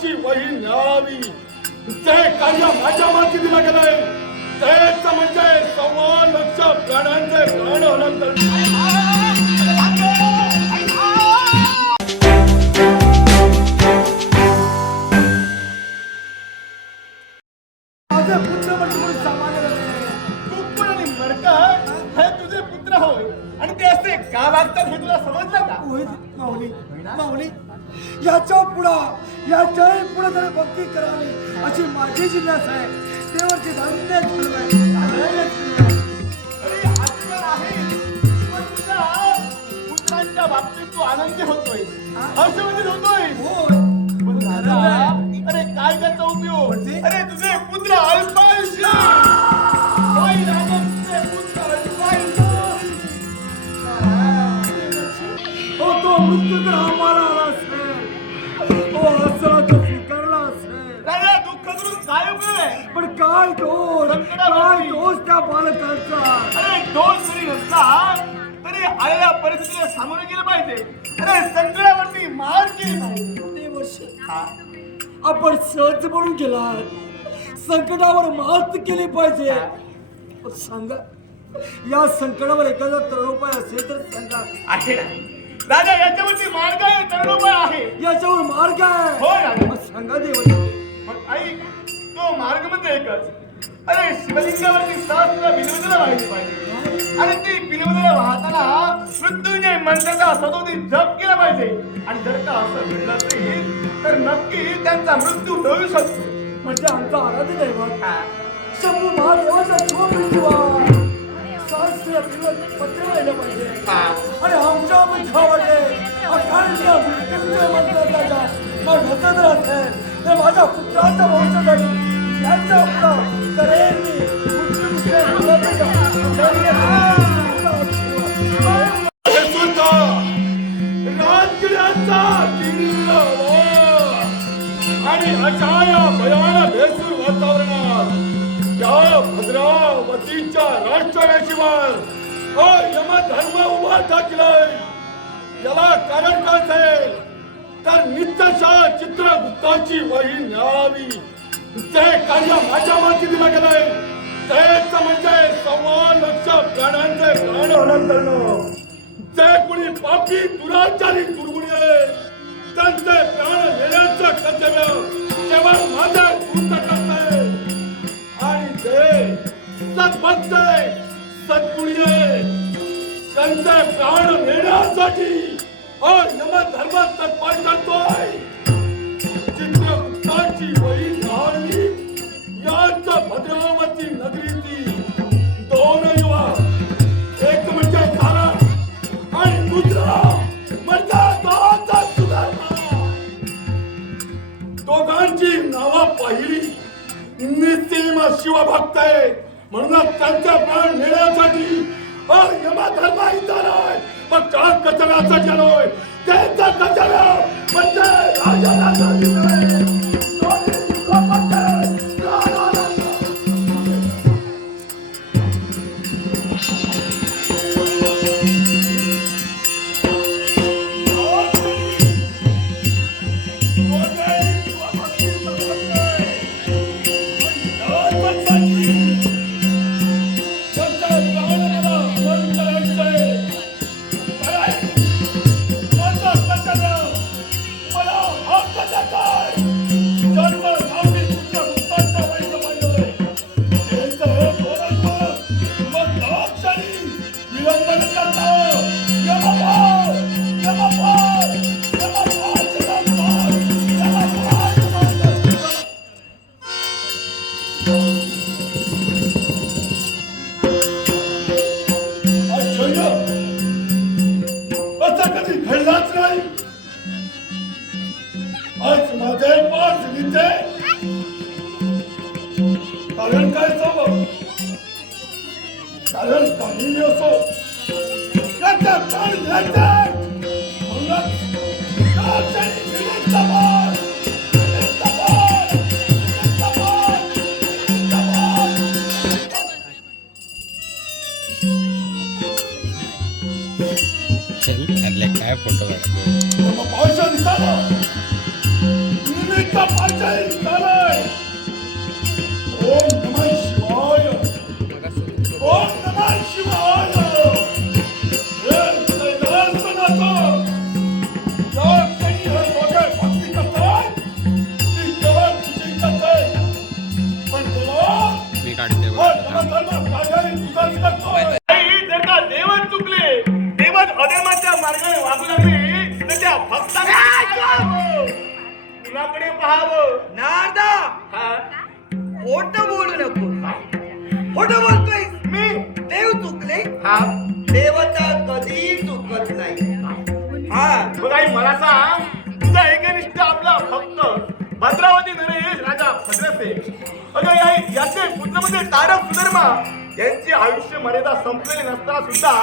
दुःखाची वही न्यावी जे कार्य माझ्या माती दिलं गेलंय तेच म्हणजे 1.25 लाख प्राण्यांचे प्राण हनन करणे. माझे पुत्र म्हणजे सामान्य तू पण आणि मडका हे तुझे पुत्र होय आणि ते असे का वागतात हे तुला समजलं का? होय माऊली माऊली याच्या पुढे जर भक्ती करावी अशी माझी जिज्ञासा आहे. देवाची धन्य अरे आजकाल आहे पण तुझ्या पुत्रांच्या बाबतीत तू आनंदी होतोय हर्षवर्धित होतोय. पण दादा, अरे काय त्याचा उपयोग? म्हणजे? अरे तुझे पुत्र अल्पायुष्य होय राजा, तुझे पुत्र अल्पायुष्य. हो तो मृत्यू तर आम्हाला आला असेल हो असला तो स्वीकारला असेल राजा दुःख करून काय उपयोग आहे? पण काय दोष त्या बालकांचा. अरे दोष जरी नसला तरी आलेल्या परिस्थितीला सामोरे गेलं पाहिजे. अरे संकटावरती मार केली पाहिजे. ते वर्ष आपण सहज म्हणून गेला संकटावर मात केली पाहिजे. पण सांगा या संकटावर एखादा तरुणोपाय असेल तर सांगा. आहे ना राजा, याच्यावरती मार्ग आहे, तरुणोपाय आहे. याच्यावर मार्ग आहे हो राजा. मग सांगा देवाची. मग ऐक, तो मार्ग म्हणजे एकच. अरे शिवलिंगावरती सहस्र बिलवदला व्हायची पाहिजे आणि ती बिलवदला वाहताना मृत्यूंजय मंत्राचा सदोदित जप केला पाहिजे. आणि जर का असं घडलं असेल तर नक्की त्यांचा मृत्यू टळू शकतो. म्हणजे आमचा आराध्य दैवत शंभू महादेवाचा शिवपिंडीवा सहस्र बिलवत पत्र व्हायला पाहिजे. आणि आमच्या मुखामध्ये अखंड मृत्यूंजय मंत्राचा ढसत असेल तर माझ्या पुत्राच्या वंशासाठी यांच्या पुढं करेन मी राजगिऱ्याचा किल्ला आणि अशा या भयान भेसूर वातावरणात त्या भद्रावतीच्या राष्ट्रवेशीवर यमधर्म उभा टाकलाय. याला कारण काय असेल तर नित्यशा चित्रगुप्ताची वही न्यावी जे कार्य माझ्या माती दिलं गेलंय तेच म्हणजे 1.25 लाख प्राण्यांचे प्राण हनन करणं. जे कुणी पापी दुराचारी दुर्गुणी त्यांचे प्राण घेण्याचं कर्तव्य केवळ माझ्या पूर्ण करते. आणि जे सद्भक्त सद्गुणी त्यांचे प्राण घेण्यासाठी यमधर्म तत्पर करतोय. चित्रगुप्ताची वही न्यावी यांच्या भद्रावती नगरीतील 2 युवा, एक म्हणजे तारा आणि दुसरा म्हणजे दोघांचा सुधारणा. दोघांची नावं पाहिली निस्सीम शिवभक्त आहेत म्हणूनच त्यांचा प्राण नेण्यासाठी यमधर्म इथं नाही पण का कचऱ्याचा जलोय त्यांचा कचरा म्हणजे राजा घडलाच नाही. आज माझे पाच लिहिते कारण काय सांग कारण काहीही असो त्याचा काळ घ्यायचा म्हणूनच चल अगले काय फोटो काढतो पैसा दिसला निमित्त तुझा पाहिजे चालाय. ओम नमः शिवाय. ओम नमः शिवाय. हे कैलासनाथ, या क्षणी हे दोघे भक्ती करताय ती केवळ तुझी करताय. पण देवा, हा धर्म कायद्याने तुझाच करतोय. आई, जर का देवच चुकले, देवच अधर्माच्या मार्गाने वागू लागले, तर त्या भक्ताने कुणाकडे पाहावं? नारदा हा? खोटं बोलू नको. खोटं बोलतोय मी? देव चुकले, हा? देवता कधी चुकत नाही. हा मग आई मला सांग, तुझा एकनिष्ठ आपला भक्त भद्रावती नरेश राजा भद्रसेन, अगं आई, याचे पुत्र म्हणजे तारक सुधर्मा यांचे आयुष्य मर्यादा संपलेली नसताना सुद्धा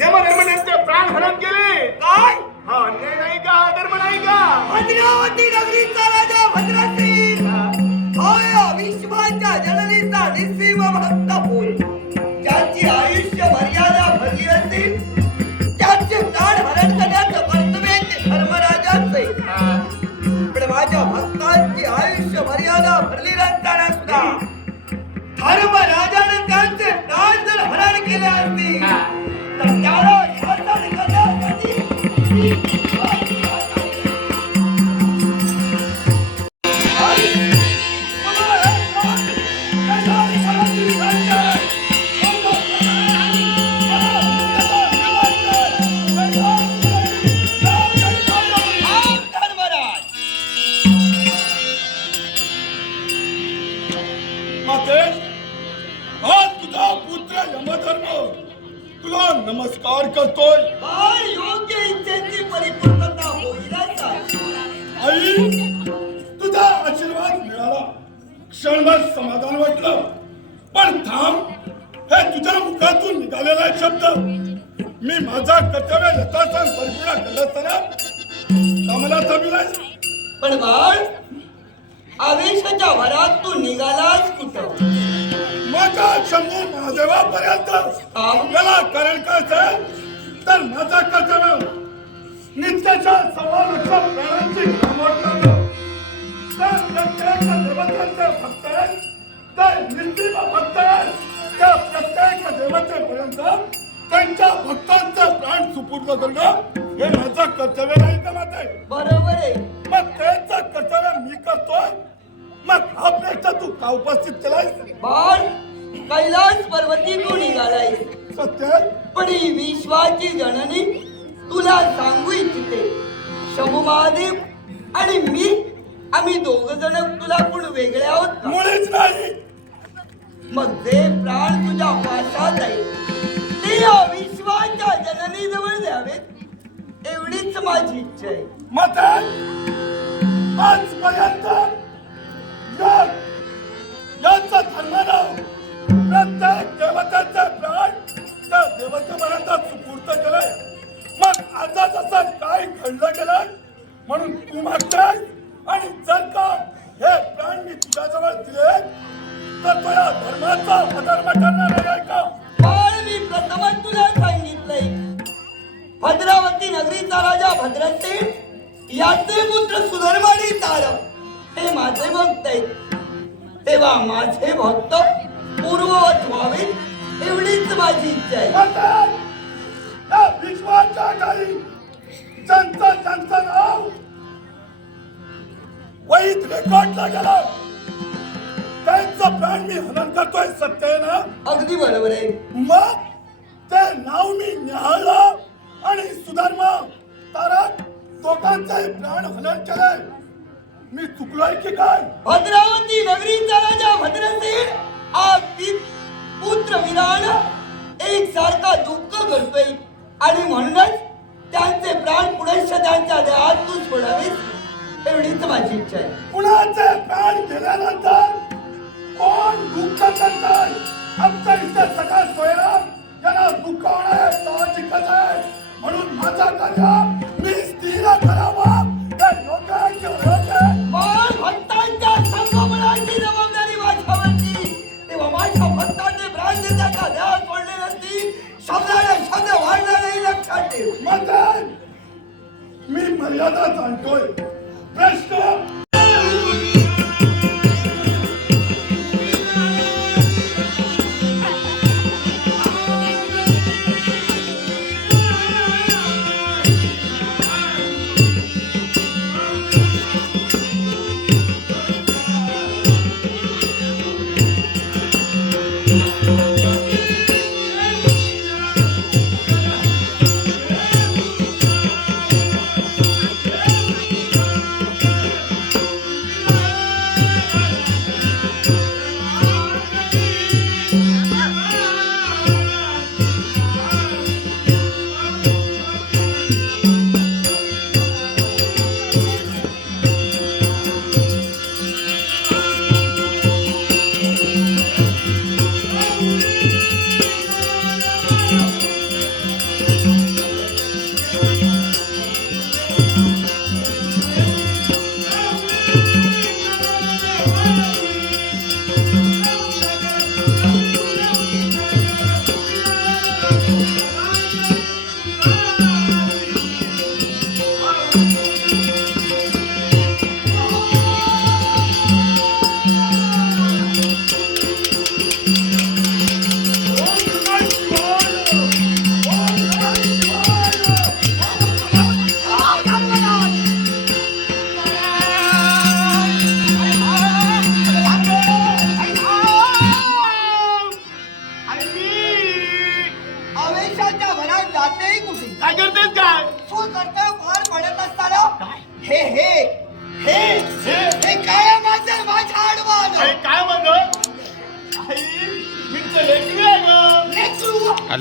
यमधर्म त्यांचे प्राण हरण केले. काय हा अन्याय नाही का? हा धर्म नाही का? भद्रावती नगरीचा राजा भद्रसेन हा विश्वाच्या जननीचा निस्सीम भक्त होय. ज्याची आयुष्य मर्यादा भरली असेल त्याचे प्राण हरण करण्याचं कर्तव्य ते धर्मराजाचे. पण माझ्या भक्तांची आयुष्य मर्यादा भरली नसताना सुद्धा धर्मराजाने त्यांचे प्राण जर हरण केले असतील तर त्याला शासन करण्यासाठी तुला नमस्कार करतोय. योग्य इच्छेची परिपूर्णता होईलच. आई, तुझा आशीर्वाद मिळाला, क्षणभर समाधान वाटलं. पण थांब, हे तुझ्या मुखातून निघालेला शब्द मी माझा कर्तव्य यथासांग परिपूर्ण केलं असताना कामाला विलास. पण बाळ, आवेशाच्या भरात तू निघालास कुठं? माझा शंभू महादेवापर्यंत. याला कारण काय असेल तर माझा कर्तव्य नित्याच्या 1.25 लाख प्राणांची कामवड करणं. त्या प्रत्येक देवतांचे भक्त आहेत, ते निस्सीम भक्त आहेत. त्या प्रत्येक देवतेपर्यंत त्यांच्या भक्तांचे प्राण सुपूर्द करणं हे माझं कर्तव्य नाही का माते? बरोबर आहे. मग तेच कर्तव्य मी करतोय. मग आपल्याच्या तू का उपस्थित केलायस? बाळ, कैलास पर्वती तू निघालाय. सत्य पण ही विश्वाची जननी तुला सांगू इच्छिते, शंभू महादेव आणि मी आम्ही दोघ जण तुला कोण वेगळे आहोत का? मुळीच नाही. मग जे प्राण तुझ्या पाशात आहे ते या विश्वाच्या जननी जवळ द्यावेत एवढीच माझी इच्छा आहे. मग आजपर्यंत याचा धर्मराव प्रत्येक देवतेचे प्राण त्या देवतेपर्यंत सुपूर्त केले. मग आता जसं काय घडलं गेलं म्हणून तू मागताय, आणि जर का हे प्राण मी तुझ्याजवळ दिले तर तो या धर्माचा अधर्म करणार आहे का? पण मी प्रथमच तुला सांगितलंय, भद्रावती नगरीचा राजा भद्रसेन याचे पुत्र सुधर्मानी तारक हे माझे भक्त आहेत. तेव्हा माझे भक्त पूर्ववत व्हावेत एवढीच माझी इच्छा आहे. या विश्वाच्या काही ज्यांचं नाव वहीत रेकॉर्डला गेलं त्यांचं प्राण मी हनन करतोय. सत्य आहे ना? अगदी बरोबर आहे. मग ते नाव मी न्याहाळलं आणि सुधर्मा तारक दोघांचाही प्राण हनन केलंय. मी चुकलोय की काय? भद्रावती नगरीचा राजा भद्रसेन आज पुत्र विराण एक सारखा दुःख करतोय आणि म्हणूनच त्यांचे प्राण पुढे त्यांच्या देहात तू सोडावीस एवढीच माझी इच्छा आहे. कुणाचे प्राण गेल्यानंतर कोण दुःख करताय? आमच्या इथे सगळा सोयराम यांना दुःख होणार साहजिकच आहे. म्हणून माझा कार्य मी स्थिर करावा हे योग्य आहे की अयोग्य आहे? मग भक्तांच्या संगमनाची जबाबदारी माझ्यावरती. तेव्हा माझ्या भक्तांचे प्राण जे त्याच्या देहात सोडले नसतील शब्दाने शब्द वाढला नाही, लक्षात ठेव. मग मी मर्यादा जाणतोय. प्रश्न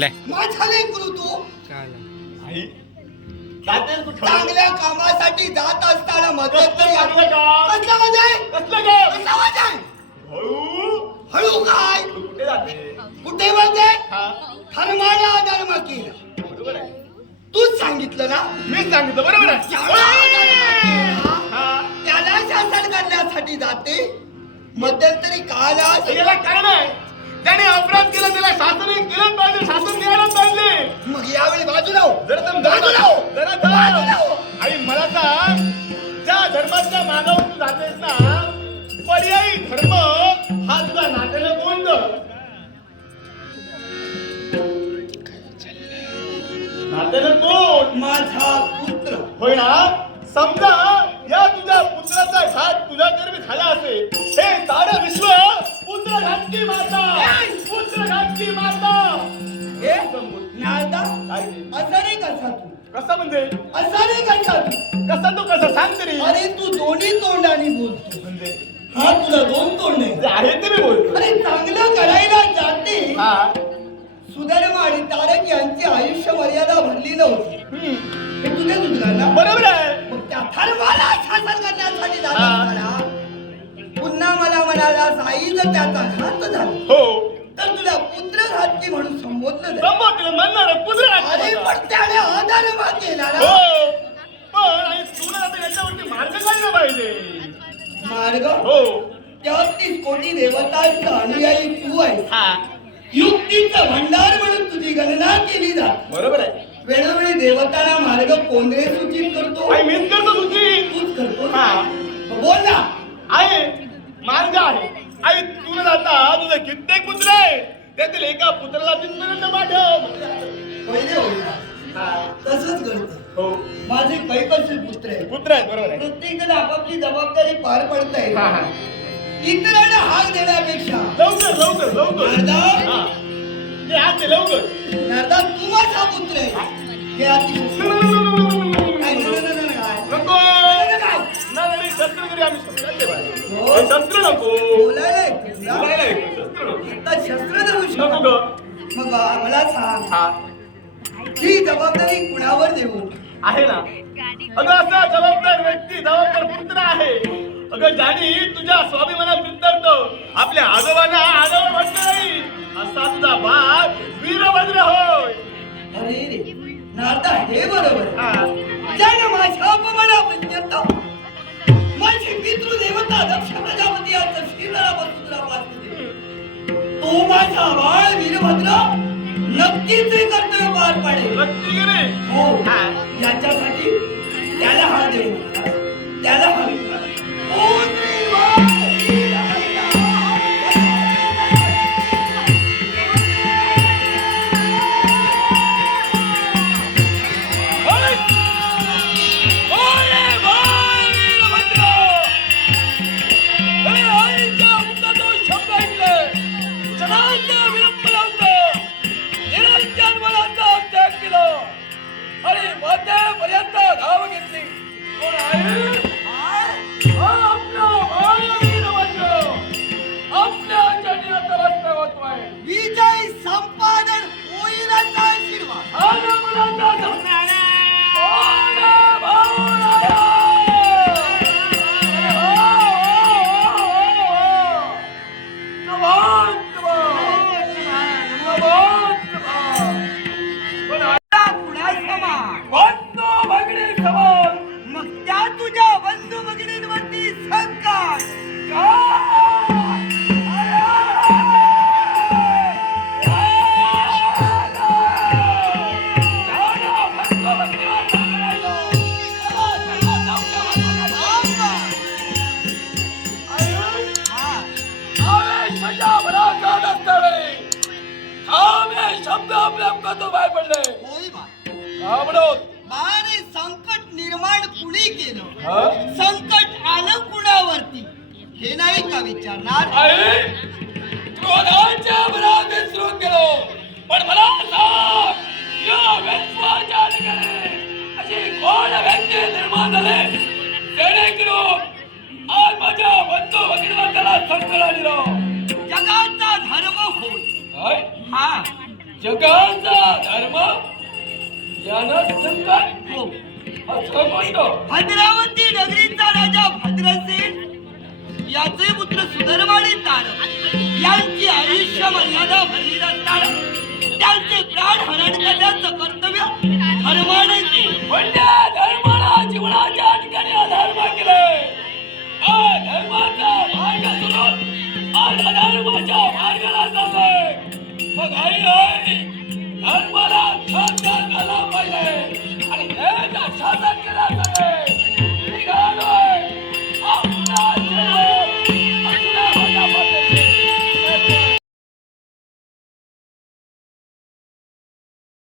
माझा लेकरू तू आई जातेस कुठं? चांगल्या कामासाठी जात असताना मदत कसलं चांगलं काम? कसला मजा आहे कसलं काम? कसा मजा आहे हळू हळू काय तू कुठे जाते? कुठे म्हणजे हा धर्माला अधर्म केला बरोबर आहे. तूच सांगितलं ना मीच सांगितलं बरोबर आहे. ज्याला अधर्म केला, हा. त्याला शासन करण्यासाठी जाते मध्यंतरी काला याला कारण आहे त्याने अपराध केला त्याला शासन केलं पाहिजे शासन द्यायलाच पाहिजे. मग यावेळी बाजूला हो. जरा थांब, बाजूला हो. जरा बाजूला हो. थांब. आई मला सांग ज्या धर्माच्या मागावर तू जातेस ना पर्यायी धर्म हा तुझा नात्यानं कोणतं? नात्यानं कोण? माझा पुत्र होय ना समजा या तुझ्या पुत्राचा घात तुझ्याकडे मी झाला असेल हे सारं विश्व पुत्र घातकी माता पुत्र घातकी माता हे नारदा काय ते? असं नाही कसा तू कसा म्हणजे असं नाही कसा तू कसा तो कसा सांग तरी अरे तू दोन्ही तोंडाने बोलतो म्हणजे हा तुला दोन तोंड आहे जे आहे ते मी बोलतो अरे चांगलं करायला जाते हा सुधर्म आणि तारक यांची आयुष्य मर्यादा भरली नव्हती हे तुझे सुधरा ना बरोबर आहे मग त्या धर्माला शासन करण्यासाठी जात हा. असताना पुन्हा मला म्हणाला साई जर त्याचा घात झाला हो तर तुला पुत्र घातकी म्हणून संबोधलं जाईल. संबोधलं म्हणणार पुत्र अरे घातकी पण त्याने अधर्म केला ना हो पण आणि तुला आता याच्यावरती मार्ग काढला पाहिजे मार्ग हो 33 कोटी देवतांचा अनुयायी तू आहे हा युक्तीचं भंडार म्हणून तुझी गणना केली जाते बरोबर आहे वेळोवेळी देवतांना मार्ग कोणते सूचित करतो आई मीच करतो तुझी तूच करतो हा. मग बोल ना आहे मार्ग आहे आई तुला जाता तुझे कित्येक पुत्र आहे त्यातील एका पुत्राला तिथपर्यंत पाठव पहिले होईल हा. तसंच घडतं हो माझे कैकसे पुत्र आहे पुत्र आहे बरोबर आहे प्रत्येक जण आपापली जबाबदारी पार पडताय हा हा इतरांना हाक देण्यापेक्षा लवकर लवकर लवकर नारदा हा. ते आज ते लवकर नारदा तू माझा पुत्र आहे हे अतिशय काय नको नाही नाही शस्त्र जरी आम्ही शस्त्राचे बाहेर. हे शस्त्र नको बोलायला येतं तुला? बोलायला येतं, शस्त्र नको आता शस्त्र धरू नको शकतो ग मग मला सांग हा ही जबाबदारी कुणावर देऊ आहे ना अगं असा जबाबदार व्यक्ती जबाबदार पुत्र आहे अगं ज्याने तुझ्या स्वाभिमानात वितरतो आपल्या आजोबांना आजोबा म्हटलं नाही असा तुझा बाप वीरभद्र होय अरे रे नारदा हे बरोबर आहे. हा. ज्याने माझ्या अपमानापर्यंत माझी पितृदेवता दक्ष प्रजापती यांचं श्रीरापासून तुला पाठवते तो माझा बाळ वीरभद्र नक्कीच हे कर्तव्य पार पाडेल नक्की की नाही? हो हा. याच्यासाठी त्याला हात देऊ नका. त्याला हात देऊ नका. ओ देवा, विजय संपादन होईल असा आशीर्वाद मग त्या तुझ्या बंधू भगिनींवरती संकट शब्द आपल्या तो बाहेर पडले होय बा. म्हणून बाळाने संकट निर्माण कुणी केलं संकट आलं कुणावरती हे नाही का विचारणार क्रोधाच्या भरात विसरून गेलो पण मला सांग या विश्वाच्या ठिकाणी अशी कोण व्यक्ती निर्माण झाले जेणेकरून आज माझ्या बंधू भगिनीवर त्याला संकट आलेलं जगाचा धर्म होय काय हा जगाचा धर्म यानं संकट हो. असं म्हणतो. भद्रावती नगरीचा राजा भद्रसेन याचे पुत्र सुधर्माने तारक यांची आयुष्य मर्यादा भरली नसताना त्यांचे प्राण हरण करण्याचं कर्तव्य धर्माने केले. म्हणजे धर्माला जीवनाच्या ठिकाणी अधर्म केले. अधर्माचा मार्ग सोडून अधर्माच्या मार्गाला चालले. मग आई